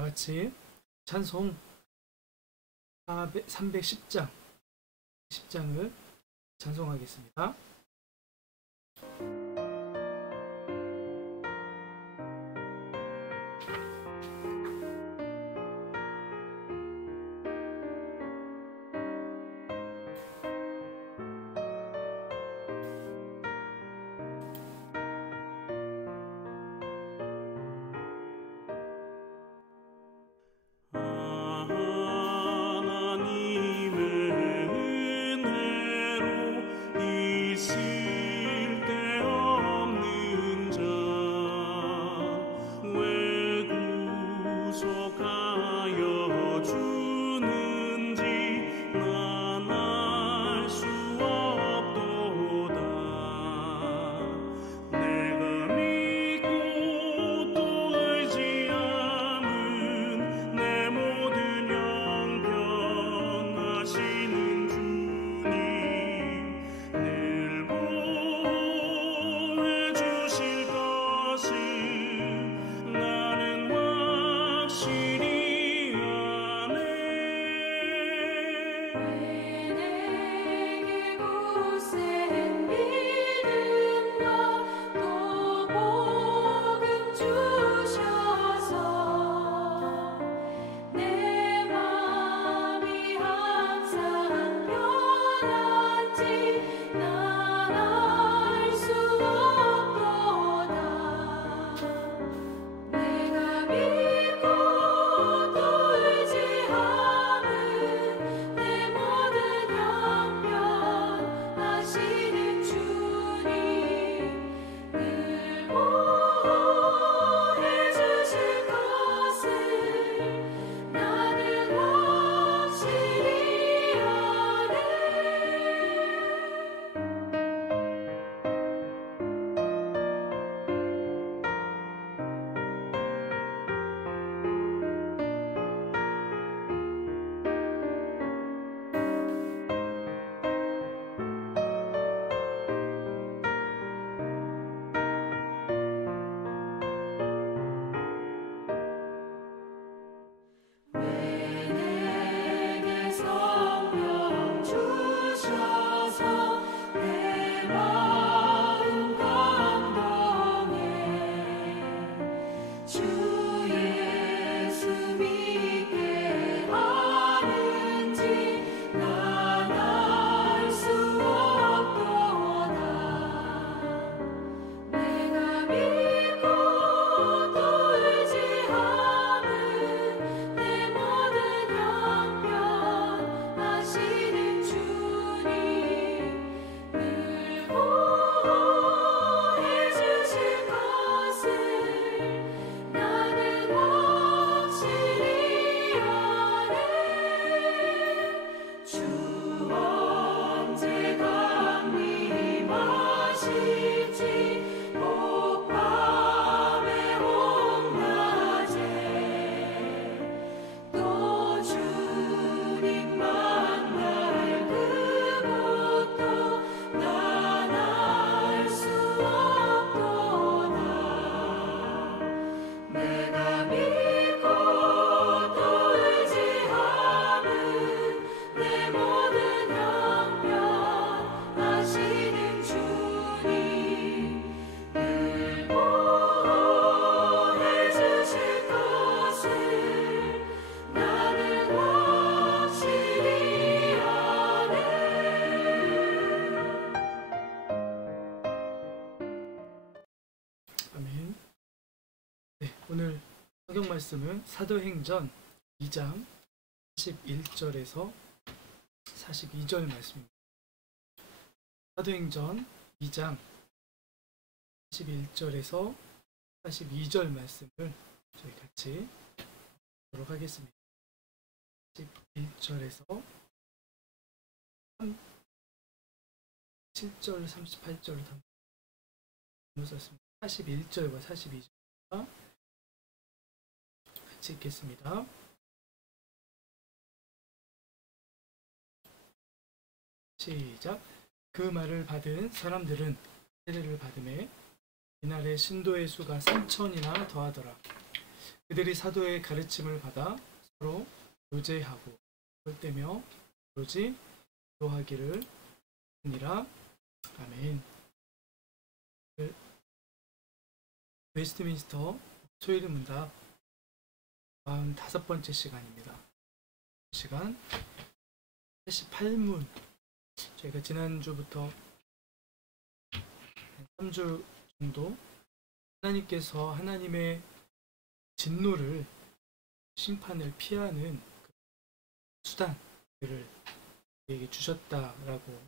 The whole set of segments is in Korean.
같이 찬송 310장 10장을 찬송하겠습니다. 아멘. 네, 오늘 성경 말씀은 사도행전 2장 41절에서 42절 말씀입니다. 사도행전 2장 41절에서 42절 말씀을 저희 같이 보도록 하겠습니다. 11절에서 7절, 38절을 담아 썼습니다. 41절과 42절 같이 읽겠습니다. 시작. 그 말을 받은 사람들은 세례를 받음에 이날에 신도의 수가 3,000이나 더하더라. 그들이 사도의 가르침을 받아 서로 교제하고 그때며 오로지 기도하기를 하니라. 아멘. 웨스트민스터 소일의 문답 45번째 시간입니다. 시간 88문. 저희가 지난주부터 3주 정도 하나님께서 하나님의 진노를, 심판을 피하는 수단들을 우리에게 주셨다라고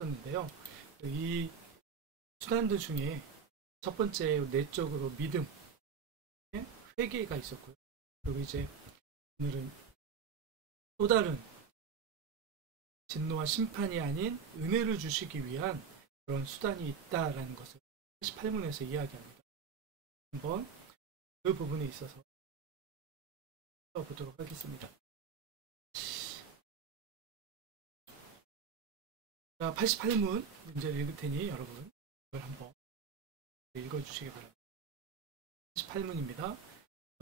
했었는데요. 이 수단들 중에 첫 번째 내적으로 믿음, 회개가 있었고요. 그리고 이제 오늘은 또 다른 진노와 심판이 아닌 은혜를 주시기 위한 그런 수단이 있다라는 것을 88문에서 이야기합니다. 한번 그 부분에 있어서 보도록 하겠습니다. 88문 문제를 읽을 테니 여러분 이걸 한번 읽어주시기 바랍니다. 88문입니다.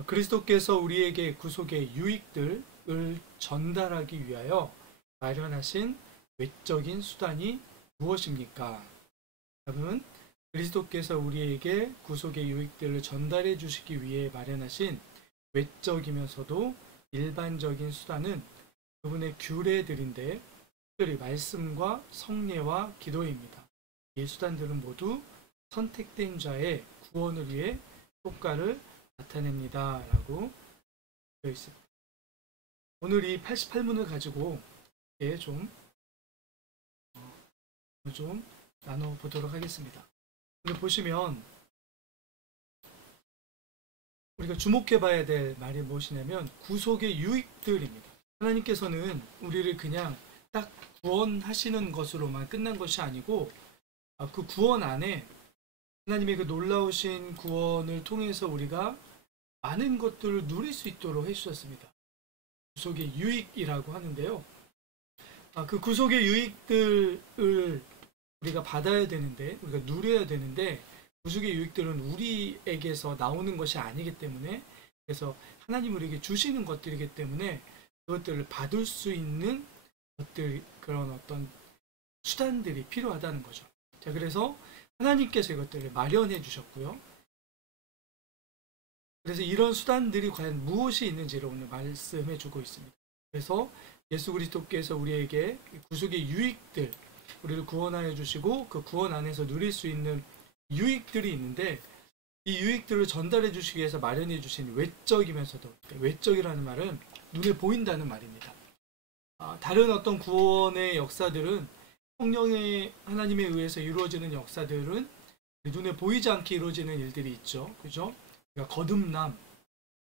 그리스도께서 우리에게 구속의 유익들을 전달하기 위하여 마련하신 외적인 수단이 무엇입니까? 답은 그리스도께서 우리에게 구속의 유익들을 전달해 주시기 위해 마련하신 외적이면서도 일반적인 수단은 그분의 규례들인데 특별히 말씀과 성례와 기도입니다. 이 수단들은 모두 선택된 자의 구원을 위해 효과를 나타냅니다. 라고 되어 있습니다. 오늘 이 88문을 가지고 좀 나눠보도록 하겠습니다. 오늘 보시면 우리가 주목해 봐야 될 말이 무엇이냐면 구속의 유익들입니다. 하나님께서는 우리를 그냥 딱 구원하시는 것으로만 끝난 것이 아니고 그 구원 안에 하나님의 그 놀라우신 구원을 통해서 우리가 많은 것들을 누릴 수 있도록 해주셨습니다. 구속의 유익이라고 하는데요. 그 구속의 유익들을 우리가 받아야 되는데, 우리가 누려야 되는데, 구속의 유익들은 우리에게서 나오는 것이 아니기 때문에, 그래서 하나님 우리에게 주시는 것들이기 때문에 그것들을 받을 수 있는 것들, 그런 어떤 수단들이 필요하다는 거죠. 자, 그래서 하나님께서 이것들을 마련해 주셨고요. 그래서 이런 수단들이 과연 무엇이 있는지를 오늘 말씀해 주고 있습니다. 그래서 예수 그리스도께서 우리에게 구속의 유익들, 우리를 구원하여 주시고 그 구원 안에서 누릴 수 있는 유익들이 있는데 이 유익들을 전달해 주시기 위해서 마련해 주신 외적이면서도, 외적이라는 말은 눈에 보인다는 말입니다. 다른 어떤 구원의 역사들은 성령의 하나님에 의해서 이루어지는 역사들은 눈에 보이지 않게 이루어지는 일들이 있죠. 그죠? 그러니까 거듭남,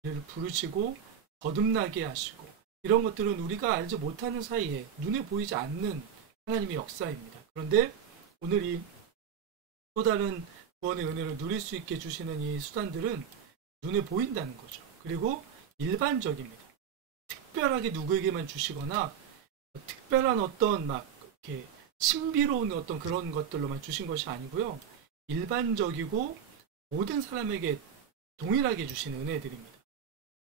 우리를 부르시고 거듭나게 하시고 이런 것들은 우리가 알지 못하는 사이에 눈에 보이지 않는 하나님의 역사입니다. 그런데 오늘 이 또 다른 구원의 은혜를 누릴 수 있게 주시는 이 수단들은 눈에 보인다는 거죠. 그리고 일반적입니다. 특별하게 누구에게만 주시거나 특별한 어떤 막 이렇게 신비로운 어떤 그런 것들로만 주신 것이 아니고요. 일반적이고 모든 사람에게 동일하게 주시는 은혜들입니다.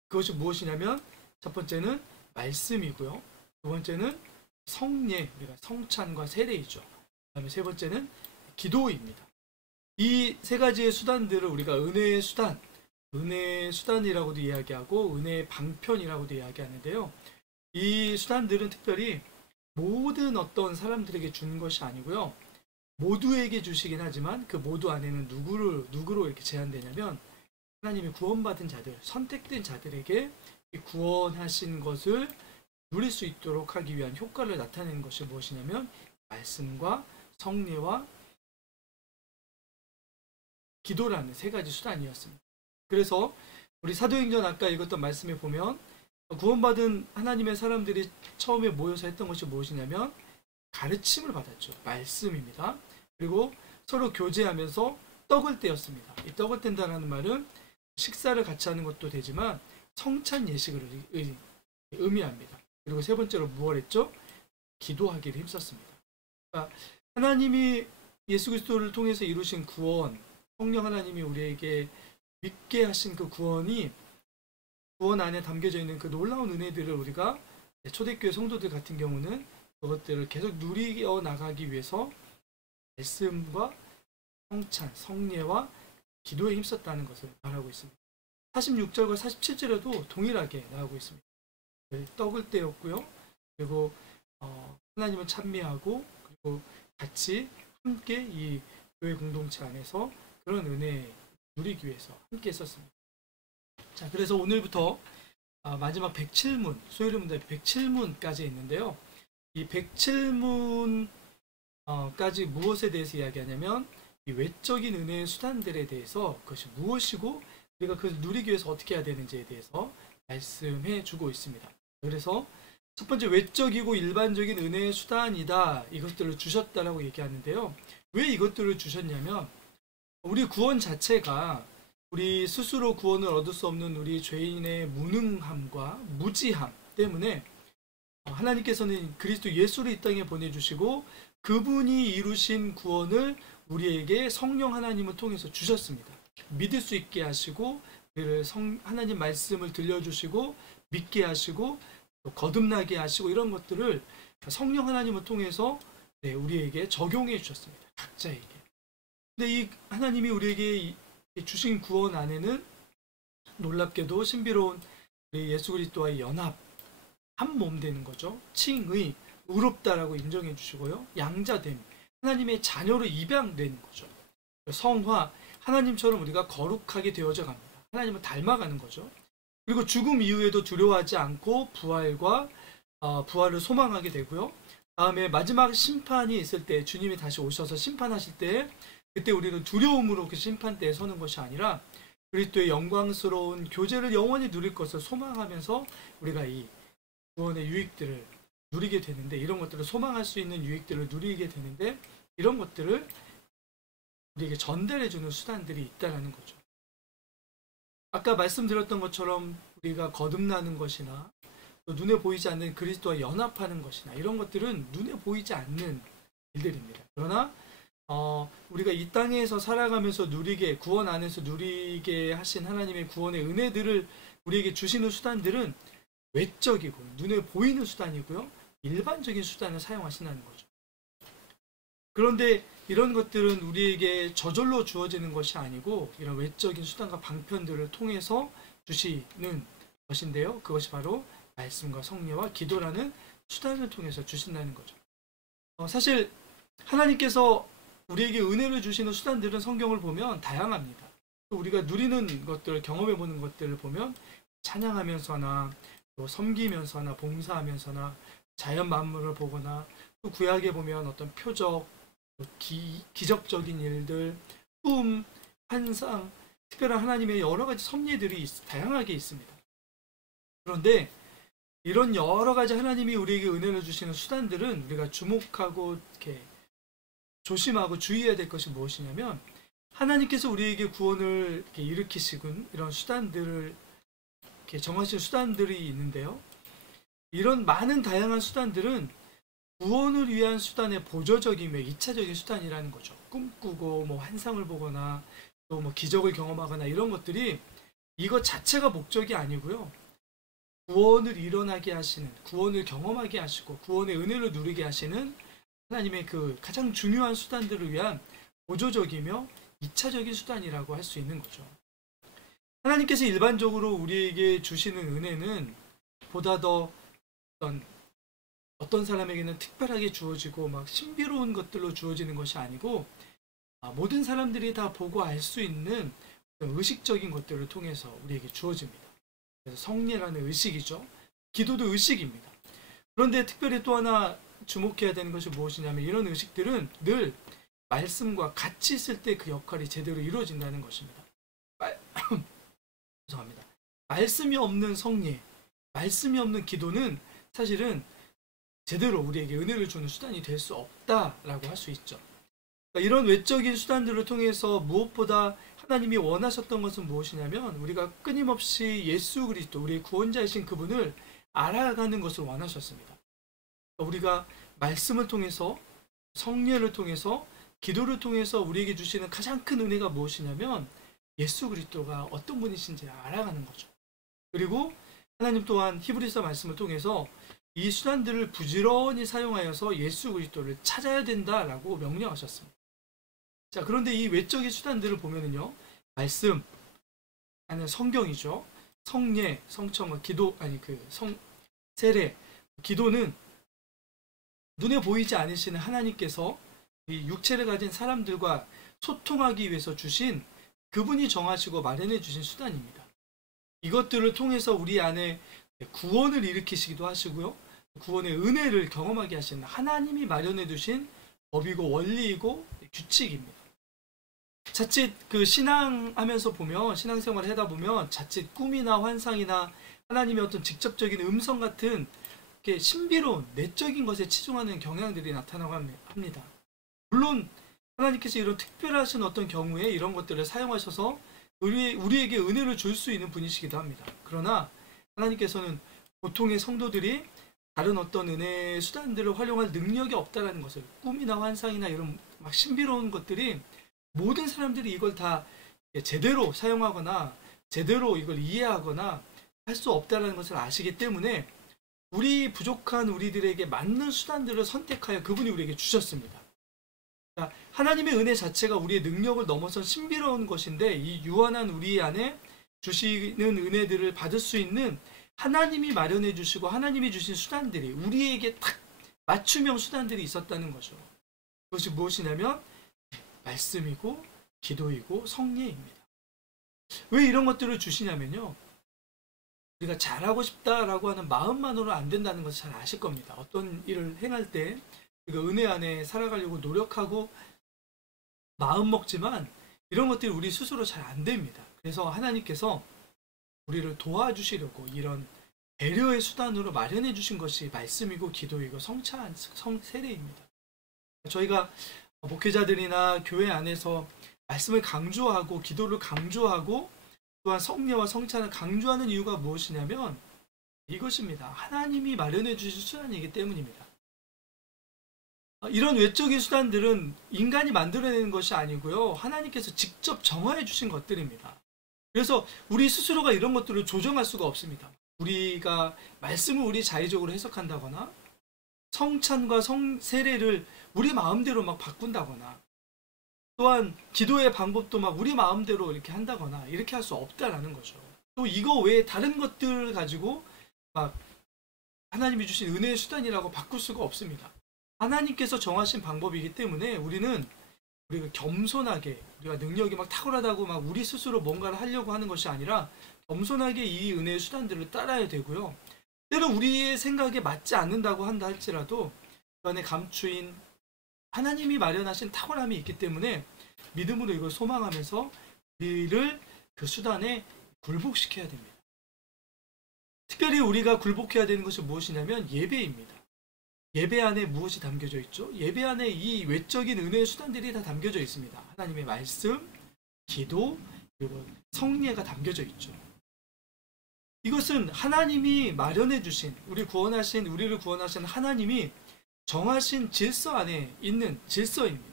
그것이 무엇이냐면 첫 번째는 말씀이고요. 두 번째는 성례, 우리가 성찬과 세례이죠. 그다음에 세 번째는 기도입니다. 이 세 가지의 수단들을 우리가 은혜의 수단, 은혜의 수단이라고도 이야기하고 은혜의 방편이라고도 이야기하는데요. 이 수단들은 특별히 모든 어떤 사람들에게 주는 것이 아니고요. 모두에게 주시긴 하지만 그 모두 안에는 누구로 이렇게 제한되냐면 하나님의 구원받은 자들, 선택된 자들에게 구원하신 것을 누릴 수 있도록 하기 위한 효과를 나타내는 것이 무엇이냐면 말씀과 성례와 기도라는 세 가지 수단이었습니다. 그래서 우리 사도행전 아까 읽었던 말씀에 보면 구원받은 하나님의 사람들이 처음에 모여서 했던 것이 무엇이냐면 가르침을 받았죠. 말씀입니다. 그리고 서로 교제하면서 떡을 떼었습니다. 이 떡을 뗀다는 말은 식사를 같이 하는 것도 되지만 성찬 예식을 의미합니다. 그리고 세 번째로 무엇을 했죠? 기도하기를 힘썼습니다. 그러니까 하나님이 예수 그리스도를 통해서 이루신 구원, 성령 하나님이 우리에게 믿게 하신 그 구원이 구원 안에 담겨져 있는 그 놀라운 은혜들을 우리가 초대교회 성도들 같은 경우는 그것들을 계속 누리어 나가기 위해서 말씀과 성찬, 성례와 기도에 힘썼다는 것을 말하고 있습니다. 46절과 47절에도 동일하게 나오고 있습니다. 떡을 떼었고요. 그리고 하나님을 찬미하고 그리고 같이 함께 이 교회 공동체 안에서 그런 은혜 누리기 위해서 함께 했었습니다. 자, 그래서 오늘부터 마지막 107문, 소요리 문답 107문까지 있는데요. 이 107문까지 무엇에 대해서 이야기하냐면 이 외적인 은혜의 수단들에 대해서 그것이 무엇이고 우리가 그것을 누리기 위해서 어떻게 해야 되는지에 대해서 말씀해 주고 있습니다. 그래서 첫 번째, 외적이고 일반적인 은혜의 수단이다, 이것들을 주셨다라고 얘기하는데요. 왜 이것들을 주셨냐면 우리 구원 자체가 우리 스스로 구원을 얻을 수 없는 우리 죄인의 무능함과 무지함 때문에 하나님께서는 그리스도 예수를 이 땅에 보내주시고 그분이 이루신 구원을 우리에게 성령 하나님을 통해서 주셨습니다. 믿을 수 있게 하시고 하나님 말씀을 들려주시고 믿게 하시고 또 거듭나게 하시고 이런 것들을 성령 하나님을 통해서 우리에게 적용해 주셨습니다. 각자에게. 근데 이 하나님이 우리에게 주신 구원 안에는 놀랍게도 신비로운 우리 예수 그리스도와의 연합, 한 몸 되는 거죠. 칭의, 의롭다라고 인정해 주시고요. 양자됨, 하나님의 자녀로 입양되는 거죠. 성화, 하나님처럼 우리가 거룩하게 되어져 갑니다. 하나님을 닮아가는 거죠. 그리고 죽음 이후에도 두려워하지 않고 부활을 소망하게 되고요. 다음에 마지막 심판이 있을 때 주님이 다시 오셔서 심판하실 때 그때 우리는 두려움으로 그 심판대에 서는 것이 아니라 그리스도의 영광스러운 교제를 영원히 누릴 것을 소망하면서 우리가 이 구원의 유익들을 누리게 되는데, 이런 것들을 소망할 수 있는 유익들을 누리게 되는데 이런 것들을 우리에게 전달해주는 수단들이 있다는 거죠. 아까 말씀드렸던 것처럼 우리가 거듭나는 것이나 또 눈에 보이지 않는 그리스도와 연합하는 것이나 이런 것들은 눈에 보이지 않는 일들입니다. 그러나 우리가 이 땅에서 살아가면서 누리게, 구원 안에서 누리게 하신 하나님의 구원의 은혜들을 우리에게 주시는 수단들은 외적이고 눈에 보이는 수단이고요. 일반적인 수단을 사용하신다는 거죠. 그런데 이런 것들은 우리에게 저절로 주어지는 것이 아니고 이런 외적인 수단과 방편들을 통해서 주시는 것인데요. 그것이 바로 말씀과 성례와 기도라는 수단을 통해서 주신다는 거죠. 사실 하나님께서 우리에게 은혜를 주시는 수단들은 성경을 보면 다양합니다. 또 우리가 누리는 것들, 경험해보는 것들을 보면 찬양하면서나 또 섬기면서나 봉사하면서나 자연 만물을 보거나 또 구약에 보면 어떤 표적, 기적적인 일들, 꿈, 환상, 특별한 하나님의 여러 가지 섭리들이 다양하게 있습니다. 그런데 이런 여러 가지 하나님이 우리에게 은혜를 주시는 수단들은 우리가 주목하고 이렇게 조심하고 주의해야 될 것이 무엇이냐면, 하나님께서 우리에게 구원을 이렇게 일으키시군 이런 수단들을 이렇게 정하신 수단들이 있는데요. 이런 많은 다양한 수단들은 구원을 위한 수단의 보조적이며 2차적인 수단이라는 거죠. 꿈꾸고 뭐 환상을 보거나 또 뭐 기적을 경험하거나 이런 것들이 이것 자체가 목적이 아니고요. 구원을 일어나게 하시는, 구원을 경험하게 하시고 구원의 은혜를 누리게 하시는 하나님의 그 가장 중요한 수단들을 위한 보조적이며 2차적인 수단이라고 할 수 있는 거죠. 하나님께서 일반적으로 우리에게 주시는 은혜는 보다 더 어떤 사람에게는 특별하게 주어지고 막 신비로운 것들로 주어지는 것이 아니고 모든 사람들이 다 보고 알 수 있는 의식적인 것들을 통해서 우리에게 주어집니다. 그래서 성례라는 의식이죠. 기도도 의식입니다. 그런데 특별히 또 하나 주목해야 되는 것이 무엇이냐면, 이런 의식들은 늘 말씀과 같이 있을 때 그 역할이 제대로 이루어진다는 것입니다. 죄송합니다. 말씀이 없는 성례, 말씀이 없는 기도는 사실은 제대로 우리에게 은혜를 주는 수단이 될 수 없다라고 할 수 있죠. 그러니까 이런 외적인 수단들을 통해서 무엇보다 하나님이 원하셨던 것은 무엇이냐면, 우리가 끊임없이 예수 그리스도, 우리의 구원자이신 그분을 알아가는 것을 원하셨습니다. 우리가 말씀을 통해서, 성례를 통해서, 기도를 통해서 우리에게 주시는 가장 큰 은혜가 무엇이냐면 예수 그리스도가 어떤 분이신지 알아가는 거죠. 그리고 하나님 또한 히브리서 말씀을 통해서 이 수단들을 부지런히 사용하여서 예수 그리스도를 찾아야 된다라고 명령하셨습니다. 자, 그런데 이 외적인 수단들을 보면은요, 말씀, 아니 성경이죠. 성례, 성청과 기도, 아니 세례, 기도는 눈에 보이지 않으시는 하나님께서 이 육체를 가진 사람들과 소통하기 위해서 주신 그분이 정하시고 마련해 주신 수단입니다. 이것들을 통해서 우리 안에 구원을 일으키시기도 하시고요. 구원의 은혜를 경험하게 하시는 하나님이 마련해 두신 법이고 원리이고 규칙입니다. 자칫 신앙하면서 보면, 신앙생활을 하다 보면 자칫 꿈이나 환상이나 하나님의 어떤 직접적인 음성 같은 이렇게 신비로운 내적인 것에 치중하는 경향들이 나타나고 합니다. 물론 하나님께서 이런 특별하신 어떤 경우에 이런 것들을 사용하셔서 우리에게 은혜를 줄 수 있는 분이시기도 합니다. 그러나 하나님께서는 보통의 성도들이 다른 어떤 은혜의 수단들을 활용할 능력이 없다는 것을, 꿈이나 환상이나 이런 막 신비로운 것들이 모든 사람들이 이걸 다 제대로 사용하거나 제대로 이걸 이해하거나 할 수 없다는 것을 아시기 때문에 우리 부족한 우리들에게 맞는 수단들을 선택하여 그분이 우리에게 주셨습니다. 하나님의 은혜 자체가 우리의 능력을 넘어선 신비로운 것인데, 이 유한한 우리 안에 주시는 은혜들을 받을 수 있는 하나님이 마련해 주시고 하나님이 주신 수단들이, 우리에게 딱 맞춤형 수단들이 있었다는 거죠. 그것이 무엇이냐면 말씀이고 기도이고 성례입니다. 왜 이런 것들을 주시냐면요, 우리가 잘하고 싶다라고 하는 마음만으로 안 된다는 것을 잘 아실 겁니다. 어떤 일을 행할 때 우리가 은혜 안에 살아가려고 노력하고 마음 먹지만 이런 것들이 우리 스스로 잘 안 됩니다. 그래서 하나님께서 우리를 도와주시려고 이런 배려의 수단으로 마련해 주신 것이 말씀이고 기도이고 세례입니다. 저희가 목회자들이나 교회 안에서 말씀을 강조하고 기도를 강조하고 또한 성례와 성찬을 강조하는 이유가 무엇이냐면 이것입니다. 하나님이 마련해 주신 수단이기 때문입니다. 이런 외적인 수단들은 인간이 만들어내는 것이 아니고요, 하나님께서 직접 정하여 주신 것들입니다. 그래서 우리 스스로가 이런 것들을 조정할 수가 없습니다. 우리가 말씀을 우리 자의적으로 해석한다거나 성찬과 세례를 우리 마음대로 막 바꾼다거나, 또한 기도의 방법도 막 우리 마음대로 이렇게 한다거나 이렇게 할 수 없다라는 거죠. 또 이거 외에 다른 것들을 가지고 막 하나님이 주신 은혜의 수단이라고 바꿀 수가 없습니다. 하나님께서 정하신 방법이기 때문에 우리가 겸손하게, 우리가 능력이 막 탁월하다고 막 우리 스스로 뭔가를 하려고 하는 것이 아니라 겸손하게 이 은혜의 수단들을 따라야 되고요. 때로 우리의 생각에 맞지 않는다고 한다 할지라도 그 안에 감추인 하나님이 마련하신 탁월함이 있기 때문에 믿음으로 이걸 소망하면서 우리를 그 수단에 굴복시켜야 됩니다. 특별히 우리가 굴복해야 되는 것이 무엇이냐면 예배입니다. 예배 안에 무엇이 담겨져 있죠? 예배 안에 이 외적인 은혜의 수단들이 다 담겨져 있습니다. 하나님의 말씀, 기도, 그리고 성례가 담겨져 있죠. 이것은 하나님이 마련해 주신, 우리를 구원하신 하나님이 정하신 질서 안에 있는 질서입니다.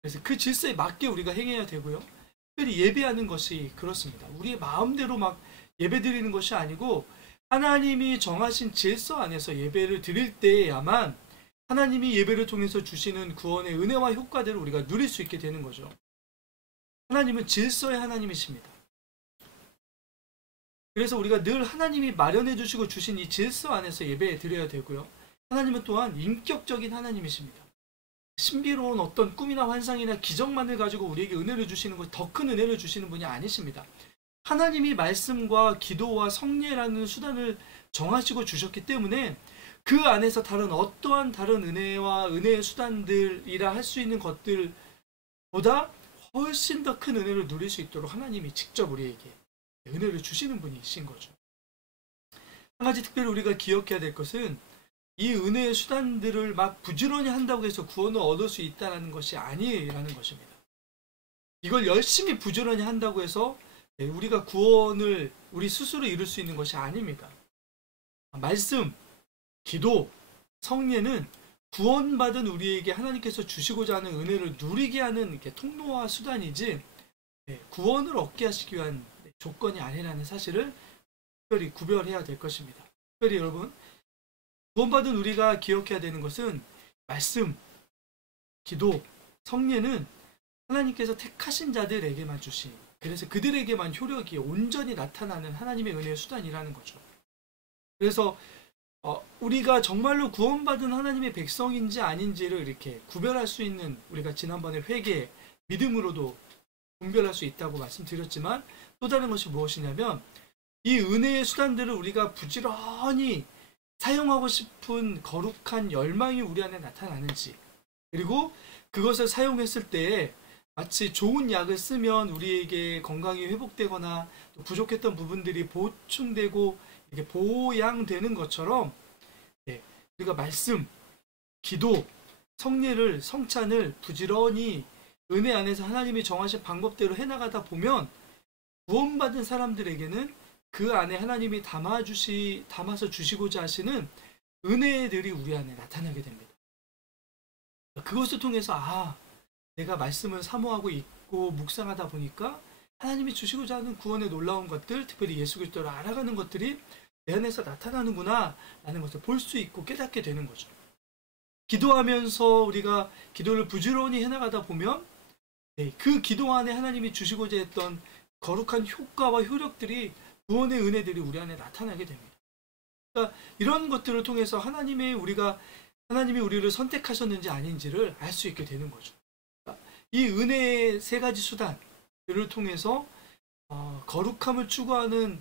그래서 그 질서에 맞게 우리가 행해야 되고요. 특별히 예배하는 것이 그렇습니다. 우리의 마음대로 막 예배 드리는 것이 아니고 하나님이 정하신 질서 안에서 예배를 드릴 때에야만 하나님이 예배를 통해서 주시는 구원의 은혜와 효과들을 우리가 누릴 수 있게 되는 거죠. 하나님은 질서의 하나님이십니다. 그래서 우리가 늘 하나님이 마련해 주시고 주신 이 질서 안에서 예배 드려야 되고요. 하나님은 또한 인격적인 하나님이십니다. 신비로운 어떤 꿈이나 환상이나 기적만을 가지고 우리에게 은혜를 주시는 것, 더 큰 은혜를 주시는 분이 아니십니다. 하나님이 말씀과 기도와 성례라는 수단을 정하시고 주셨기 때문에 그 안에서 어떠한 다른 은혜와 은혜의 수단들이라 할 수 있는 것들보다 훨씬 더 큰 은혜를 누릴 수 있도록 하나님이 직접 우리에게 은혜를 주시는 분이신 거죠. 한 가지 특별히 우리가 기억해야 될 것은 이 은혜의 수단들을 막 부지런히 한다고 해서 구원을 얻을 수 있다는 것이 아니라는 것입니다. 이걸 열심히 부지런히 한다고 해서 우리가 구원을 우리 스스로 이룰 수 있는 것이 아닙니다. 말씀, 기도, 성례는 구원받은 우리에게 하나님께서 주시고자 하는 은혜를 누리게 하는 통로와 수단이지 구원을 얻게 하시기 위한 조건이 아니라는 사실을 특별히 구별해야 될 것입니다. 특별히 여러분, 구원받은 우리가 기억해야 되는 것은 말씀, 기도, 성례는 하나님께서 택하신 자들에게만 주신, 그래서 그들에게만 효력이 온전히 나타나는 하나님의 은혜의 수단이라는 거죠. 그래서 우리가 정말로 구원받은 하나님의 백성인지 아닌지를 이렇게 구별할 수 있는, 우리가 지난번에 회개, 믿음으로도 분별할 수 있다고 말씀드렸지만, 또 다른 것이 무엇이냐면 이 은혜의 수단들을 우리가 부지런히 사용하고 싶은 거룩한 열망이 우리 안에 나타나는지, 그리고 그것을 사용했을 때에 마치 좋은 약을 쓰면 우리에게 건강이 회복되거나 또 부족했던 부분들이 보충되고 이렇게 보양되는 것처럼, 우리가 말씀, 기도, 성례를, 성찬을 부지런히 은혜 안에서 하나님이 정하신 방법대로 해나가다 보면 구원받은 사람들에게는 그 안에 하나님이 담아서 주시고자 하시는 은혜들이 우리 안에 나타나게 됩니다. 그것을 통해서 내가 말씀을 사모하고 있고 묵상하다 보니까 하나님이 주시고자 하는 구원의 놀라운 것들, 특별히 예수 그리스도를 알아가는 것들이 내 안에서 나타나는구나 라는 것을 볼 수 있고 깨닫게 되는 거죠. 기도하면서 우리가 기도를 부지런히 해나가다 보면 그 기도 안에 하나님이 주시고자 했던 거룩한 효과와 효력들이, 구원의 은혜들이 우리 안에 나타나게 됩니다. 그러니까 이런 것들을 통해서 하나님이 우리를 선택하셨는지 아닌지를 알 수 있게 되는 거죠. 그러니까 이 은혜의 세 가지 수단들을 통해서 거룩함을 추구하는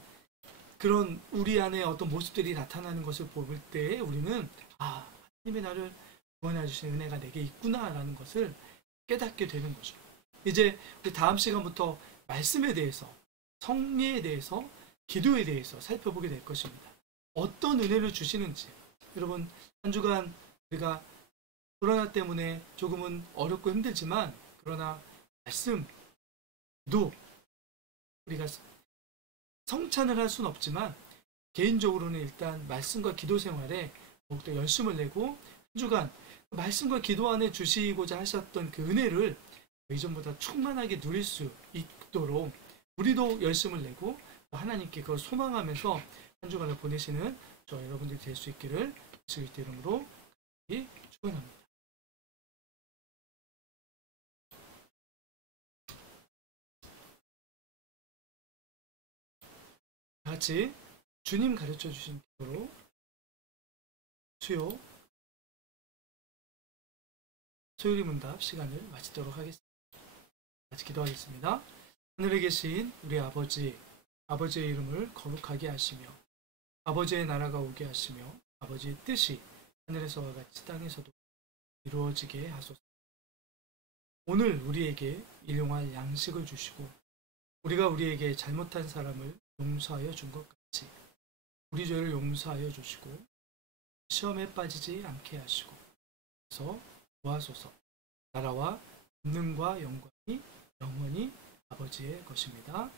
그런 우리 안에 어떤 모습들이 나타나는 것을 볼 때 우리는 하나님이 나를 구원해 주신 은혜가 내게 있구나라는 것을 깨닫게 되는 거죠. 이제 우리 다음 시간부터 말씀에 대해서, 성례에 대해서, 기도에 대해서 살펴보게 될 것입니다. 어떤 은혜를 주시는지. 여러분, 한 주간 우리가 코로나 때문에 조금은 어렵고 힘들지만, 그러나 말씀, 기도, 우리가 성찬을 할 수는 없지만 개인적으로는 일단 말씀과 기도 생활에 더욱더 열심을 내고 한 주간 말씀과 기도 안에 주시고자 하셨던 그 은혜를 이전보다 충만하게 누릴 수 있도록 우리도 열심을 내고 하나님께 그걸 소망하면서 한 주간을 보내시는 저 여러분들이 될 수 있기를 예수 그리스도 이름으로 축원합니다. 같이 주님 가르쳐 주신 기도로 수요일 문답 시간을 마치도록 하겠습니다. 같이 기도하겠습니다. 하늘에 계신 우리 아버지, 아버지의 이름을 거룩하게 하시며 아버지의 나라가 오게 하시며 아버지의 뜻이 하늘에서와 같이 땅에서도 이루어지게 하소서. 오늘 우리에게 일용할 양식을 주시고 우리가 우리에게 잘못한 사람을 용서하여 준 것 같이 우리 죄를 용서하여 주시고 시험에 빠지지 않게 하시고 그래서 도와소서. 나라와 권능과 영광이 영원히 아버지의 것입니다.